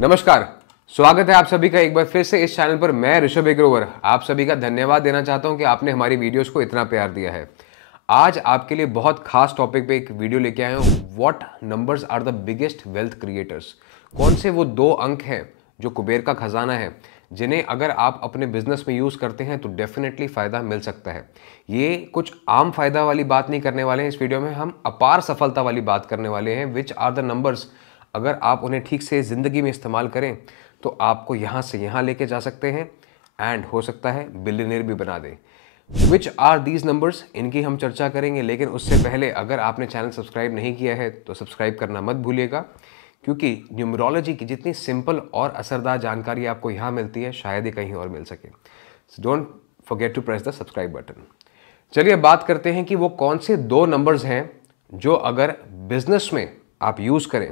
नमस्कार, स्वागत है आप सभी का एक बार फिर से इस चैनल पर। मैं ऋषभ एग्रोवर आप सभी का धन्यवाद देना चाहता हूं कि आपने हमारी वीडियोस को इतना प्यार दिया है। आज आपके लिए बहुत खास टॉपिक पे एक वीडियो लेके आया हूं। What numbers are the biggest wealth creators. कौन से वो 2 अंक हैं जो कुबेर का खजाना है, जिन्हें अगर आप अपने बिजनेस में यूज करते हैं तो डेफिनेटली फायदा मिल सकता है। ये कुछ आम फायदा वाली बात नहीं करने वाले हैं इस वीडियो में, हम अपार सफलता वाली बात करने वाले हैं। विच आर द नंबर्स, अगर आप उन्हें ठीक से ज़िंदगी में इस्तेमाल करें तो आपको यहाँ से यहाँ लेके जा सकते हैं एंड हो सकता है बिलियनियर भी बना दें। विच आर दीज नंबर्स, इनकी हम चर्चा करेंगे, लेकिन उससे पहले अगर आपने चैनल सब्सक्राइब नहीं किया है तो सब्सक्राइब करना मत भूलिएगा, क्योंकि न्यूमरोलॉजी की जितनी सिंपल और असरदार जानकारी आपको यहाँ मिलती है शायद ही कहीं और मिल सके। So don't forget to press the subscribe button. चलिए बात करते हैं कि वो कौन से 2 नंबर्स हैं जो अगर बिजनेस में आप यूज़ करें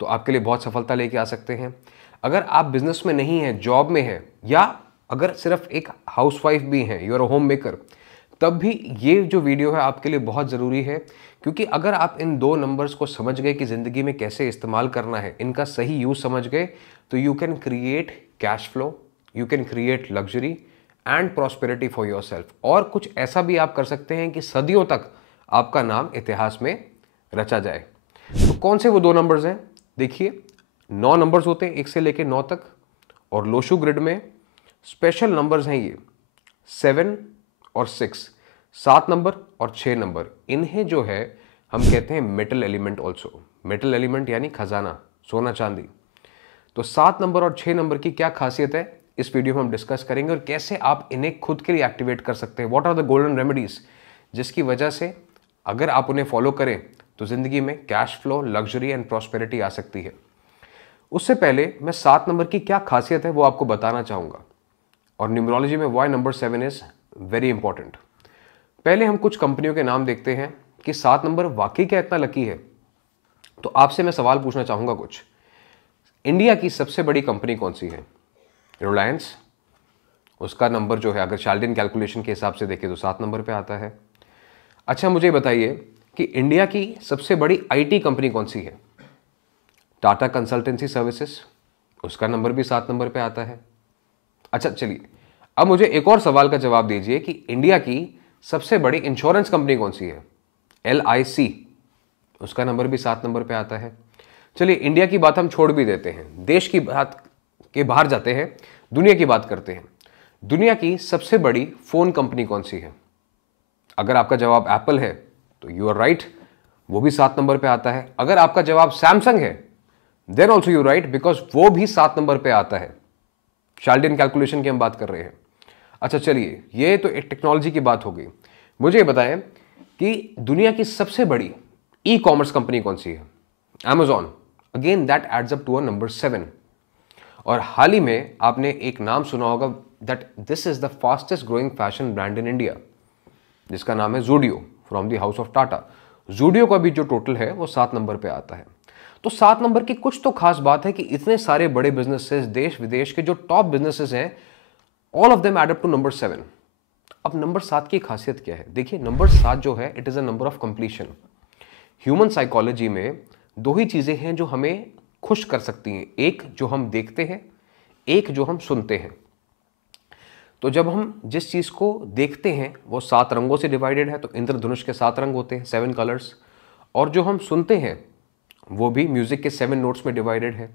तो आपके लिए बहुत सफलता लेके आ सकते हैं। अगर आप बिजनेस में नहीं हैं, जॉब में हैं, या अगर सिर्फ एक हाउसवाइफ भी हैं, you are a home maker, तब भी ये जो वीडियो है आपके लिए बहुत ज़रूरी है। क्योंकि अगर आप इन 2 नंबर्स को समझ गए कि ज़िंदगी में कैसे इस्तेमाल करना है, इनका सही यूज़ समझ गए, तो you can create cash flow, you can create luxury and prosperity for your self. और कुछ ऐसा भी आप कर सकते हैं कि सदियों तक आपका नाम इतिहास में रचा जाए। तो कौन से वो 2 नंबर्स हैं? देखिए, 9 नंबर्स होते हैं 1 से लेकर 9 तक, और लोशु ग्रिड में स्पेशल नंबर्स हैं ये 7 और 6, 7 नंबर और 6 नंबर। इन्हें जो है हम कहते हैं metal element also. Metal element यानी खजाना, सोना चांदी। तो 7 नंबर और 6 नंबर की क्या खासियत है इस वीडियो में हम डिस्कस करेंगे, और कैसे आप इन्हें खुद के लिए एक्टिवेट कर सकते हैं। What are the golden remedies जिसकी वजह से अगर आप उन्हें फॉलो करें तो जिंदगी में cash flow, luxury and prosperity आ सकती है। उससे पहले मैं 7 नंबर की क्या खासियत है वो आपको बताना चाहूंगा, और न्यूमरोलॉजी में why number 7 is very important. पहले हम कुछ कंपनियों के नाम देखते हैं कि 7 नंबर वाकई क्या इतना लकी है। तो आपसे मैं सवाल पूछना चाहूंगा कुछ। इंडिया की सबसे बड़ी कंपनी कौन सी है? रिलायंस। उसका नंबर जो है अगर चार्ल्टन कैलकुलेशन के हिसाब से देखें तो 7 नंबर पे आता है। अच्छा, मुझे बताइए कि इंडिया की सबसे बड़ी आईटी कंपनी कौन सी है? Tata Consultancy services. उसका नंबर भी 7 नंबर पे आता है। अच्छा चलिए, अब मुझे एक और सवाल का जवाब दीजिए कि इंडिया की सबसे बड़ी इंश्योरेंस कंपनी कौन सी है? LIC। उसका नंबर भी 7 नंबर पे आता है। चलिए, इंडिया की बात हम छोड़ भी देते हैं, देश की बात के बाहर जाते हैं, दुनिया की बात करते हैं। दुनिया की सबसे बड़ी फोन कंपनी कौन सी है? अगर आपका जवाब एप्पल है तो यू आर राइट, वो भी 7 नंबर पे आता है। अगर आपका जवाब सैमसंग है then also you right, because वो भी 7 नंबर पे आता है। चार्ल्टन कैलकुलेशन की हम बात कर रहे हैं। अच्छा चलिए, ये तो एक टेक्नोलॉजी की बात हो गई। मुझे बताएं कि दुनिया की सबसे बड़ी ई कॉमर्स कंपनी कौन सी है? Amazon। Again that adds up to a number 7। और हाल ही में आपने एक नाम सुना होगा that this is the fastest growing fashion brand in India, जिसका नाम है Zudio from the house of Tata. Zudio का भी जो टोटल है वो 7 नंबर पे आता है। तो 7 नंबर की कुछ तो खास बात है कि इतने सारे बड़े बिजनेसेस, देश विदेश के जो टॉप बिजनेसेस हैं, all of them add up to number 7। अब नंबर 7 की खासियत क्या है? देखिए, नंबर 7 जो है it is a number of completion. Human psychology में 2 ही चीजें हैं जो हमें खुश कर सकती हैं, एक जो हम देखते हैं, एक जो हम सुनते हैं। तो जब हम जिस चीज़ को देखते हैं वो 7 रंगों से डिवाइडेड है, तो इंद्रधनुष के 7 रंग होते हैं, 7 कलर्स। और जो हम सुनते हैं वो भी म्यूजिक के 7 नोट्स में डिवाइडेड है।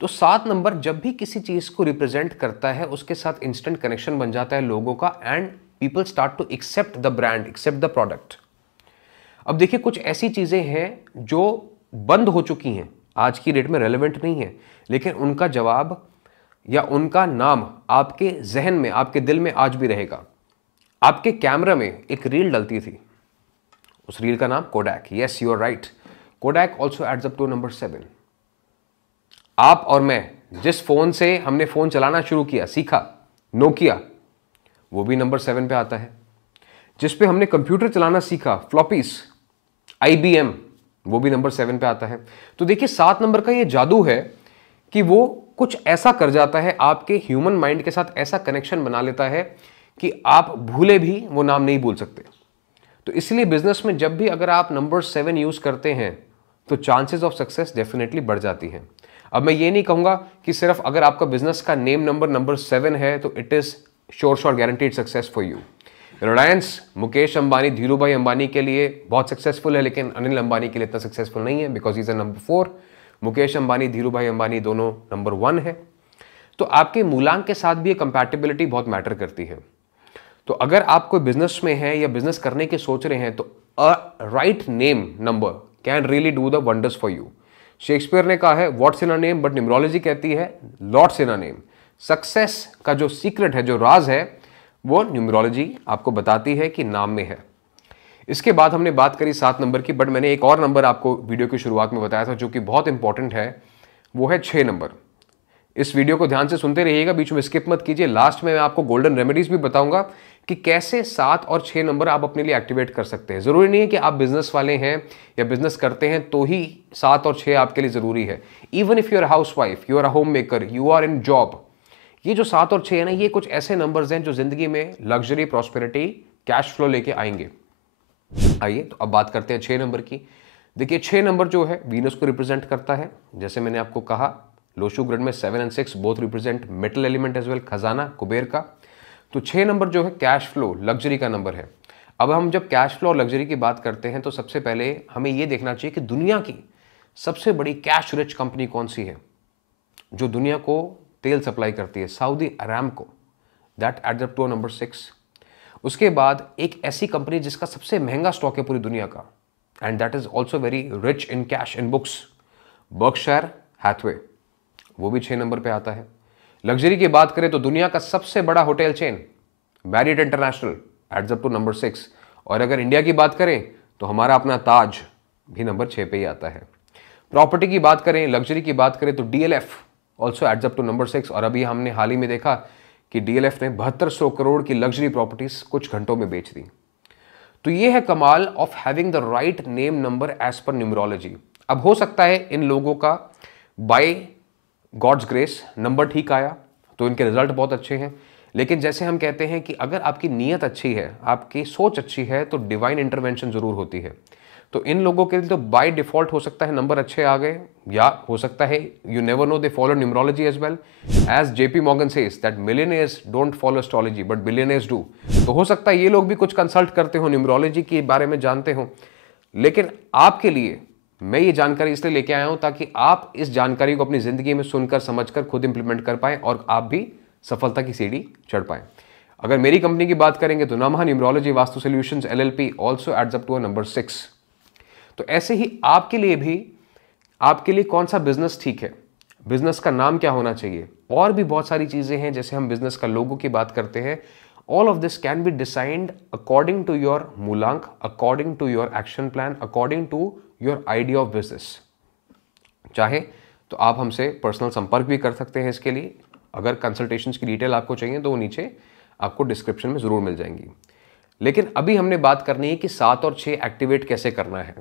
तो 7 नंबर जब भी किसी चीज़ को रिप्रेजेंट करता है उसके साथ इंस्टेंट कनेक्शन बन जाता है लोगों का, and people start to accept the brand, accept the product. अब देखिए, कुछ ऐसी चीज़ें हैं जो बंद हो चुकी हैं, आज की डेट में रेलेवेंट नहीं है, लेकिन उनका जवाब या उनका नाम आपके जहन में, आपके दिल में आज भी रहेगा। आपके कैमरा में एक रील डलती थी, उस रील का नाम Kodak. Yes, you are right, Kodak also adds up to number 7। आप और मैं जिस फोन से हमने फोन चलाना शुरू किया, सीखा, नोकिया, वो भी नंबर 7 पे आता है। जिस पे हमने कंप्यूटर चलाना सीखा, फ्लॉपीज, IBM, वो भी नंबर 7 पे आता है। तो देखिए, 7 नंबर का ये जादू है कि वो कुछ ऐसा कर जाता है, आपके ह्यूमन माइंड के साथ ऐसा कनेक्शन बना लेता है कि आप भूले भी वो नाम नहीं भूल सकते। तो इसलिए बिजनेस में जब भी अगर आप नंबर 7 यूज करते हैं तो चांसेस ऑफ सक्सेस डेफिनेटली बढ़ जाती हैं। अब मैं ये नहीं कहूंगा कि सिर्फ अगर आपका बिजनेस का नेम नंबर 7 है तो it is sure guaranteed success for you. Reliance Mukesh Ambani, Dhiru भाई अंबानी के लिए बहुत सक्सेसफुल है, लेकिन अनिल अंबानी के लिए इतना सक्सेसफुल नहीं है, because is a number 4। Mukesh Ambani, Dhiru भाई अंबानी दोनों नंबर 1 है। तो आपके मूलांक के साथ भी ये कंपैटिबिलिटी बहुत मैटर करती है। तो अगर आप कोई बिजनेस में है या बिजनेस करने की सोच रहे हैं तो a right name number can really do the wonders for you. Shakespeare ने कहा है what's in a name, but numerology कहती है lots in a name. Success का जो सीक्रेट है, जो राज है, वो न्यूमरोलॉजी आपको बताती है कि नाम में है। इसके बाद हमने बात करी 7 नंबर की, बट मैंने एक और नंबर आपको वीडियो की शुरुआत में बताया था जो कि बहुत इंपॉर्टेंट है, वो है 6 नंबर। इस वीडियो को ध्यान से सुनते रहिएगा, बीच में स्किप मत कीजिए। लास्ट में मैं आपको गोल्डन रेमेडीज भी बताऊंगा कि कैसे 7 और 6 नंबर आप अपने लिए एक्टिवेट कर सकते हैं। जरूरी नहीं है कि आप बिजनेस वाले हैं या बिजनेस करते हैं तो ही 7 और 6 आपके लिए जरूरी है। Even if you are housewife, you are a home maker, you are in job, ये जो 7 और 6 है ना, ये कुछ ऐसे नंबर्स हैं जो जिंदगी में लग्जरी, प्रॉस्पेरिटी, कैश फ्लो लेके आएंगे। आइए तो अब बात करते हैं 6 नंबर की। देखिए 6 नंबर जो है वीनस को रिप्रेजेंट करता है। जैसे मैंने आपको कहा, लोशु ग्रिड में 7 और 6 both represent metal element as well, खजाना, कुबेर का। तो 6 नंबर जो है कैश फ्लो, लग्जरी का नंबर है। अब हम जब कैश फ्लो और लग्जरी की बात करते हैं तो सबसे पहले हमें यह देखना चाहिए कि दुनिया की सबसे बड़ी कैश रिच कंपनी कौन सी है जो दुनिया को तेल सप्लाई करती है। Saudi Aramco, that adds up to number 6। उसके बाद एक ऐसी कंपनी जिसका सबसे महंगा स्टॉक है पूरी दुनिया का, and that is also very rich in cash in books, Berkshire Hathaway, वो भी 6 नंबर पे आता है। लग्जरी की बात करें तो दुनिया का सबसे बड़ा hotel chain Marriott International adds up to number 6। और अगर इंडिया की बात करें तो हमारा अपना ताज भी नंबर 6 पे ही आता है। प्रॉपर्टी की बात करें, लग्जरी की बात करें तो DLF also adds up to number 6। और अभी हमने हाल ही में देखा कि डीएलएफ ने 7200 करोड़ की लग्जरी प्रॉपर्टीज कुछ घंटों में बेच दी। तो ये है कमाल of having the right name number as per numerology. अब हो सकता है इन लोगों का बाय गॉड्स ग्रेस नंबर ठीक आया तो इनके रिजल्ट बहुत अच्छे हैं, लेकिन जैसे हम कहते हैं कि अगर आपकी नीयत अच्छी है, आपकी सोच अच्छी है, तो डिवाइन इंटरवेंशन जरूर होती है। तो इन लोगों के लिए तो बाय डिफॉल्ट हो सकता है नंबर अच्छे आ गए, या हो सकता है you never know they follow numerology as well. As JP Morgan says that millionaires don't follow astrology but billionaires do. तो हो सकता है ये लोग भी कुछ कंसल्ट करते हो, न्यूमरोलॉजी के बारे में जानते हो, लेकिन आपके लिए मैं ये जानकारी इसलिए लेके आया हूं ताकि आप इस जानकारी को अपनी जिंदगी में सुनकर, समझकर खुद इंप्लीमेंट कर पाएं और आप भी सफलता की सीढ़ी चढ़ पाएं। अगर मेरी कंपनी की बात करेंगे तो Namah numerology Vastu solutions LLP also adds up to number 6। तो ऐसे ही आपके लिए भी, आपके लिए कौन सा बिजनेस ठीक है, बिजनेस का नाम क्या होना चाहिए, और भी बहुत सारी चीजें हैं। जैसे हम बिजनेस का लोगो की बात करते हैं, all of this can be decide according to your मूलांक, according to your action plan, according to your idea of business. चाहे तो आप हमसे पर्सनल संपर्क भी कर सकते हैं इसके लिए। अगर कंसल्टेशंस की डिटेल आपको चाहिए तो वो नीचे आपको डिस्क्रिप्शन में जरूर मिल जाएंगी। लेकिन अभी हमने बात करनी है कि 7 और 6 एक्टिवेट कैसे करना है।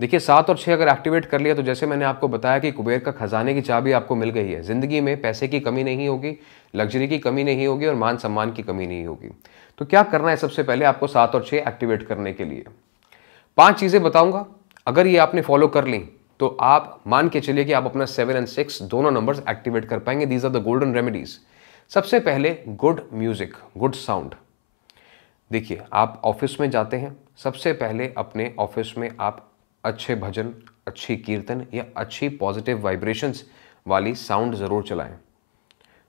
देखिए 7 और 6 अगर एक्टिवेट कर लिया तो जैसे मैंने आपको बताया कि कुबेर का खजाने की चाबी आपको मिल गई है। जिंदगी में पैसे की कमी नहीं होगी, लग्जरी की कमी नहीं होगी और मान सम्मान की कमी नहीं होगी। तो क्या करना है सबसे पहले आपको 7 और 6 एक्टिवेट करने के लिए? 5 चीजें बताऊंगा। अगर ये आपने फॉलो कर ली तो आप मान के चलिए कि आप अपना 7 और 6 दोनों नंबर्स एक्टिवेट कर पाएंगे। These are the golden remedies. सबसे पहले गुड म्यूजिक, गुड साउंड। देखिए आप ऑफिस में जाते हैं, सबसे पहले अपने ऑफिस में आप अच्छे भजन, अच्छी कीर्तन या अच्छी पॉजिटिव वाइब्रेशंस वाली साउंड जरूर चलाएं।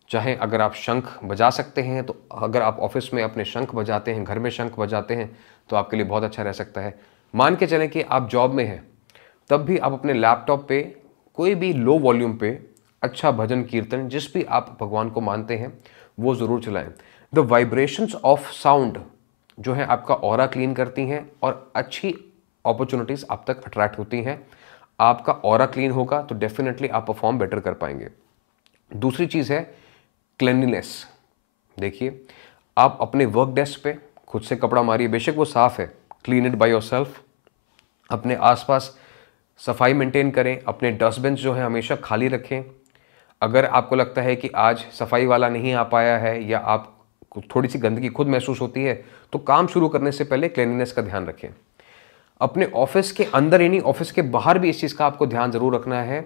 चाहे अगर आप शंख बजा सकते हैं तो अगर आप ऑफिस में अपने शंख बजाते हैं, घर में शंख बजाते हैं तो आपके लिए बहुत अच्छा रह सकता है। मान के चलें कि आप जॉब में हैं, तब भी आप अपने लैपटॉप पे कोई भी लो वॉल्यूम पे अच्छा भजन कीर्तन, जिस भी आप भगवान को मानते हैं, वो जरूर चलाएं। द वाइब्रेशंस ऑफ साउंड जो है आपका ऑरा क्लीन करती हैं और अच्छी अपॉर्चुनिटीज आप तक अट्रैक्ट होती हैं। आपका ऑरा क्लीन होगा तो डेफिनेटली आप परफॉर्म बेटर कर पाएंगे। दूसरी चीज है क्लेanलीनेस। देखिए आप अपने वर्क डेस्क पे खुद से कपड़ा मारिए, बेशक वो साफ है, क्लीन इट बाय योरसेल्फ। अपने आसपास सफाई मेंटेन करें, अपने डस्टबिन जो है हमेशा खाली रखें। अगर आपको लगता है कि आज सफाई वाला नहीं आ पाया है या आपको थोड़ी सी गंदगी खुद महसूस होती है तो काम शुरू करने से पहले क्लीनलीनेस का ध्यान रखें। अपने ऑफिस के अंदर यानी ऑफिस के बाहर भी इस चीज़ का आपको ध्यान जरूर रखना है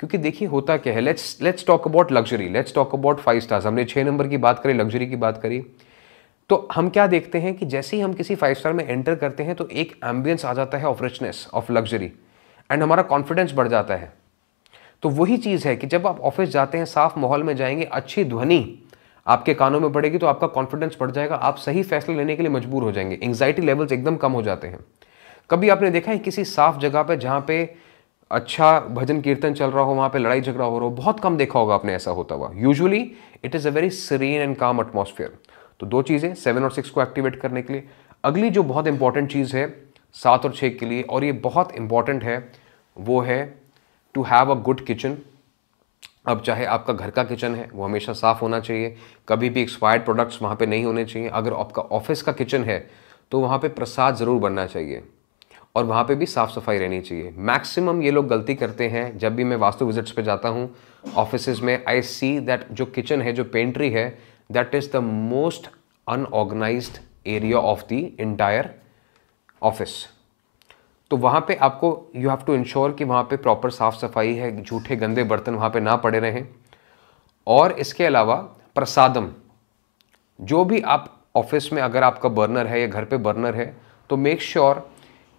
क्योंकि देखिए होता क्या है, let's talk about luxury, let's talk about 5 stars. हमने 6 नंबर की बात करी, लग्जरी की बात करी, तो हम क्या देखते हैं कि जैसे ही हम किसी 5 स्टार में एंटर करते हैं तो एक एम्बियंस आ जाता है of richness, of luxury, and हमारा कॉन्फिडेंस बढ़ जाता है। तो वही चीज़ है कि जब आप ऑफिस जाते हैं, साफ माहौल में जाएंगे, अच्छी ध्वनि आपके कानों में पड़ेगी, तो आपका कॉन्फिडेंस बढ़ जाएगा, आप सही फैसले लेने के लिए मजबूर हो जाएंगे, एंग्जाइटी लेवल्स एकदम कम हो जाते हैं। कभी आपने देखा है किसी साफ जगह पे जहाँ पे अच्छा भजन कीर्तन चल रहा हो, वहाँ पे लड़ाई झगड़ा हो रहा हो? बहुत कम देखा होगा आपने ऐसा होता हुआ। Usually it is a very serene and calm atmosphere. तो दो चीज़ें 7 और 6 को एक्टिवेट करने के लिए। अगली जो बहुत इंपॉर्टेंट चीज़ है 7 और 6 के लिए, और ये बहुत इंपॉर्टेंट है, वो है to have a good kitchen. अब चाहे आपका घर का किचन है, वो हमेशा साफ़ होना चाहिए, कभी भी एक्सपायर्ड प्रोडक्ट्स वहाँ पे नहीं होने चाहिए। अगर आपका ऑफिस का किचन है तो वहाँ पे प्रसाद ज़रूर बनना चाहिए, और वहाँ पे भी साफ़ सफाई रहनी चाहिए। मैक्सिमम ये लोग गलती करते हैं, जब भी मैं वास्तु विजिट्स पे जाता हूँ ऑफिसेज में, आई सी दैट जो किचन है, जो पेंट्री है, that is the most unorganised area of the entire office. तो वहाँ पे आपको यू हैव टू इंश्योर कि वहाँ पे प्रॉपर साफ़ सफाई है, झूठे गंदे बर्तन वहाँ पे ना पड़े रहें। और इसके अलावा प्रसादम, जो भी आप ऑफिस में, अगर आपका बर्नर है या घर पे बर्नर है, तो मेक श्योर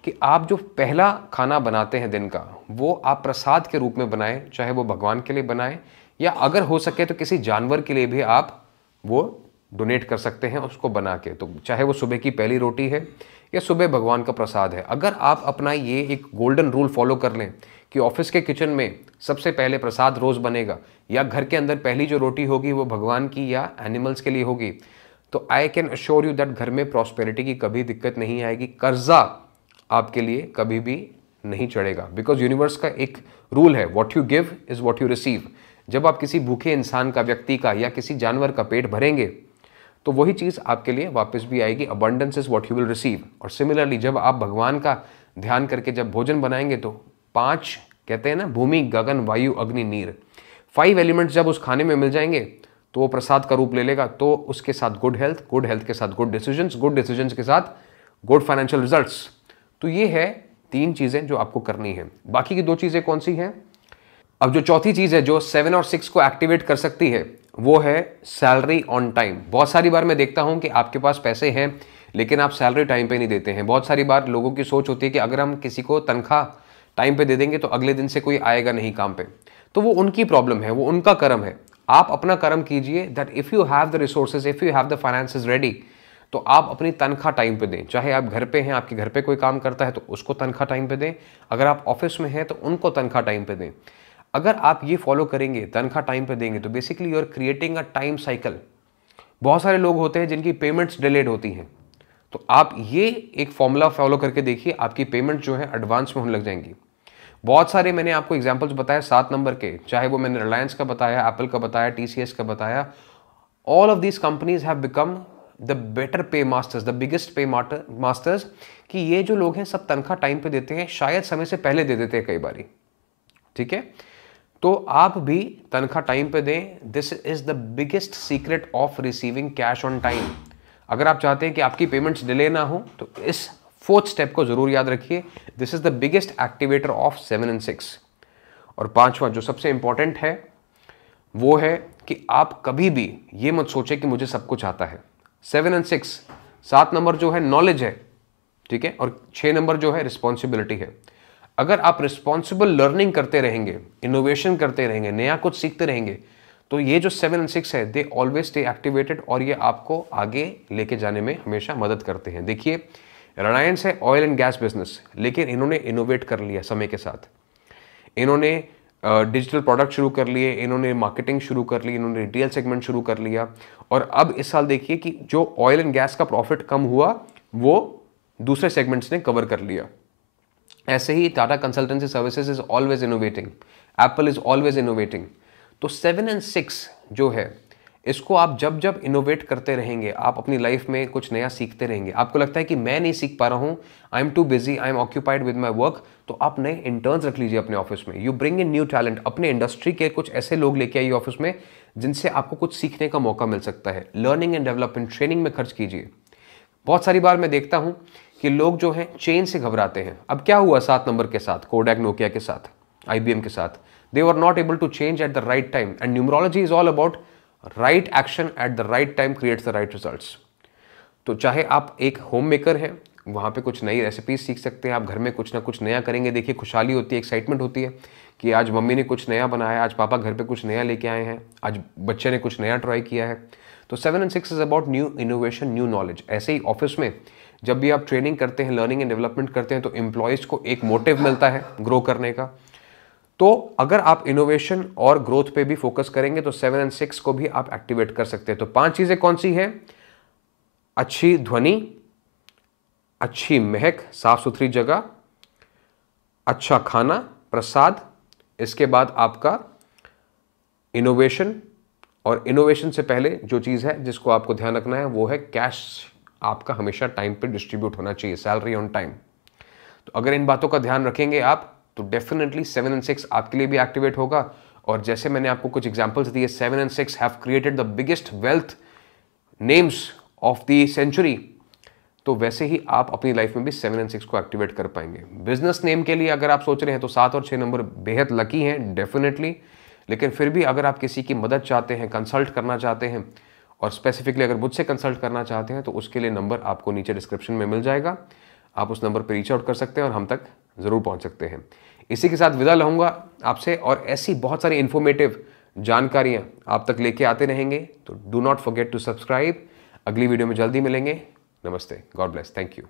कि आप जो पहला खाना बनाते हैं दिन का, वो आप प्रसाद के रूप में बनाएं, चाहे वो भगवान के लिए बनाएं, या अगर हो सके तो किसी जानवर के लिए भी आप वो डोनेट कर सकते हैं उसको बना के। तो चाहे वो सुबह की पहली रोटी है या सुबह भगवान का प्रसाद है, अगर आप अपना ये एक गोल्डन रूल फॉलो कर लें कि ऑफिस के किचन में सबसे पहले प्रसाद रोज़ बनेगा, या घर के अंदर पहली जो रोटी होगी वो भगवान की या एनिमल्स के लिए होगी, तो I can assure you that घर में प्रॉस्पेरिटी की कभी दिक्कत नहीं आएगी, कर्जा आपके लिए कभी भी नहीं चढ़ेगा। बिकॉज यूनिवर्स का एक रूल है, what you give is what you receive. जब आप किसी भूखे इंसान का, व्यक्ति का, या किसी जानवर का पेट भरेंगे, तो वही चीज़ आपके लिए वापस भी आएगी। Abundance is what you will receive. और सिमिलरली जब आप भगवान का ध्यान करके जब भोजन बनाएंगे, तो 5 कहते हैं ना, भूमि गगन वायु अग्नि नीर, 5 एलिमेंट्स जब उस खाने में मिल जाएंगे तो वो प्रसाद का रूप ले लेगा। तो उसके साथ गुड हेल्थ के साथ गुड डिसीजंस के साथ गुड फाइनेंशियल रिजल्ट्स। तो ये है 3 चीज़ें जो आपको करनी है। बाकी की 2 चीज़ें कौन सी हैं? अब जो चौथी चीज़ है जो 7 और 6 को एक्टिवेट कर सकती है, वो है सैलरी ऑन टाइम। बहुत सारी बार मैं देखता हूं कि आपके पास पैसे हैं लेकिन आप सैलरी टाइम पे नहीं देते हैं। बहुत सारी बार लोगों की सोच होती है कि अगर हम किसी को तनख्वाह टाइम पे दे देंगे तो अगले दिन से कोई आएगा नहीं काम पे। तो वो उनकी प्रॉब्लम है, वो उनका कर्म है। आप अपना कर्म कीजिए, that if you have the resources, if you have the finances ready, तो आप अपनी तनख्वाह टाइम पे दें। चाहे आप घर पे हैं, आपके घर पे कोई काम करता है तो उसको तनख्वाह टाइम पे दें, अगर आप ऑफिस में हैं तो उनको तनख्वाह टाइम पे दें। अगर आप ये फॉलो करेंगे, तनख्वाह टाइम पे देंगे, तो basically you are creating a time cycle. बहुत सारे लोग होते हैं जिनकी पेमेंट्स डिलेड होती हैं, तो आप ये एक फॉर्मूला फॉलो करके देखिए, आपकी पेमेंट जो है एडवांस में होने लग जाएंगी। बहुत सारे मैंने आपको एग्जांपल्स बताए 7 नंबर के, चाहे वो मैंने रिलायंस का बताया, एप्पल का बताया, टीसीएस का बताया। All of these companies have become the better पे मास्टर्स, द बिगेस्ट पे मास्टर्स, कि ये जो लोग हैं सब तनख्वाह टाइम पे देते हैं, शायद समय से पहले दे देते हैं कई बारी। ठीक है, तो आप भी तनख्वाह टाइम पे दें। This is the biggest secret of receiving cash on time. अगर आप चाहते हैं कि आपकी पेमेंट्स डिले ना हो, तो इस 4th स्टेप को जरूर याद रखिए। This is the biggest activator of 7 and 6। और 5वां जो सबसे इंपॉर्टेंट है, वो है कि आप कभी भी ये मत सोचे कि मुझे सब कुछ आता है। 7 एंड 6, 7 नंबर जो है नॉलेज है, ठीक है, और 6 नंबर जो है रिस्पॉन्सिबिलिटी है। अगर आप रिस्पॉन्सिबल लर्निंग करते रहेंगे, इनोवेशन करते रहेंगे, नया कुछ सीखते रहेंगे, तो ये जो 7 एंड 6 है, दे ऑलवेज स्टे एक्टिवेटेड, और ये आपको आगे लेके जाने में हमेशा मदद करते हैं। देखिए, रिलायंस है ऑयल एंड गैस बिजनेस, लेकिन इन्होंने इनोवेट कर लिया समय के साथ। इन्होंने डिजिटल प्रोडक्ट शुरू कर लिए, इन्होंने मार्केटिंग शुरू कर ली, इन्होंने रिटेल सेगमेंट शुरू कर लिया। और अब इस साल देखिए कि जो ऑयल एंड गैस का प्रॉफिट कम हुआ, वो दूसरे सेगमेंट्स ने कवर कर लिया। ऐसे ही Tata Consultancy Services is always innovating, Apple is always innovating. तो 7 एंड 6 जो है, इसको आप जब जब इनोवेट करते रहेंगे, आप अपनी लाइफ में कुछ नया सीखते रहेंगे। आपको लगता है कि मैं नहीं सीख पा रहा हूँ, I am too busy, I am occupied with my work, तो आप नए इंटर्न्स रख लीजिए अपने ऑफिस में। You bring in new talent, अपने इंडस्ट्री के कुछ ऐसे लोग लेके आइए ऑफिस में जिनसे आपको कुछ सीखने का मौका मिल सकता है। लर्निंग एंड डेवलपमेंट, ट्रेनिंग में खर्च कीजिए। बहुत सारी बार मैं देखता हूं कि लोग जो हैं चेंज से घबराते हैं। अब क्या हुआ 7 नंबर के साथ, कोडैक नोकिया के साथ, आईबीएम के साथ? they were not able to change at the right time. And numerology is all about right action at the right time creates the right results. तो चाहे आप एक होम मेकर हैं, वहाँ पे कुछ नई रेसिपीज सीख सकते हैं, आप घर में कुछ ना कुछ नया करेंगे, देखिए खुशहाली होती है, एक्साइटमेंट होती है कि आज मम्मी ने कुछ नया बनाया, आज पापा घर पे कुछ नया लेके आए हैं, आज बच्चे ने कुछ नया ट्राई किया है। तो 7 and 6 is about new innovation, new knowledge. ऐसे ही ऑफिस में जब भी आप ट्रेनिंग करते हैं, लर्निंग एंड डेवलपमेंट करते हैं, तो एम्प्लॉयज़ को एक मोटिव मिलता है ग्रो करने का। तो अगर आप इनोवेशन और ग्रोथ पे भी फोकस करेंगे तो 7 and 6 को भी आप एक्टिवेट कर सकते हैं। तो 5 चीज़ें कौन सी है? अच्छी ध्वनि, अच्छी महक, साफ सुथरी जगह, अच्छा खाना, प्रसाद, इसके बाद आपका इनोवेशन, और इनोवेशन से पहले जो चीज़ है जिसको आपको ध्यान रखना है वो है कैश आपका हमेशा टाइम पे डिस्ट्रीब्यूट होना चाहिए, सैलरी ऑन टाइम। तो अगर इन बातों का ध्यान रखेंगे आप तो डेफिनेटली 7 and 6 आपके लिए भी एक्टिवेट होगा। और जैसे मैंने आपको कुछ एग्जांपल्स दिए, 7 and 6 have created the biggest wealth names of the century, तो वैसे ही आप अपनी लाइफ में भी 7 and 6 को एक्टिवेट कर पाएंगे। बिजनेस नेम के लिए अगर आप सोच रहे हैं तो 7 और 6 नंबर बेहद लकी हैं डेफिनेटली, लेकिन फिर भी अगर आप किसी की मदद चाहते हैं, कंसल्ट करना चाहते हैं, और स्पेसिफिकली अगर मुझसे कंसल्ट करना चाहते हैं तो उसके लिए नंबर आपको नीचे डिस्क्रिप्शन में मिल जाएगा, आप उस नंबर पर रीच आउट कर सकते हैं और हम तक ज़रूर पहुंच सकते हैं। इसी के साथ विदा लूँगा आपसे, और ऐसी बहुत सारी इन्फॉर्मेटिव जानकारियाँ आप तक लेके आते रहेंगे। तो do not forget to subscribe. अगली वीडियो में जल्दी मिलेंगे। नमस्ते, गॉड ब्लेस, थैंक यू।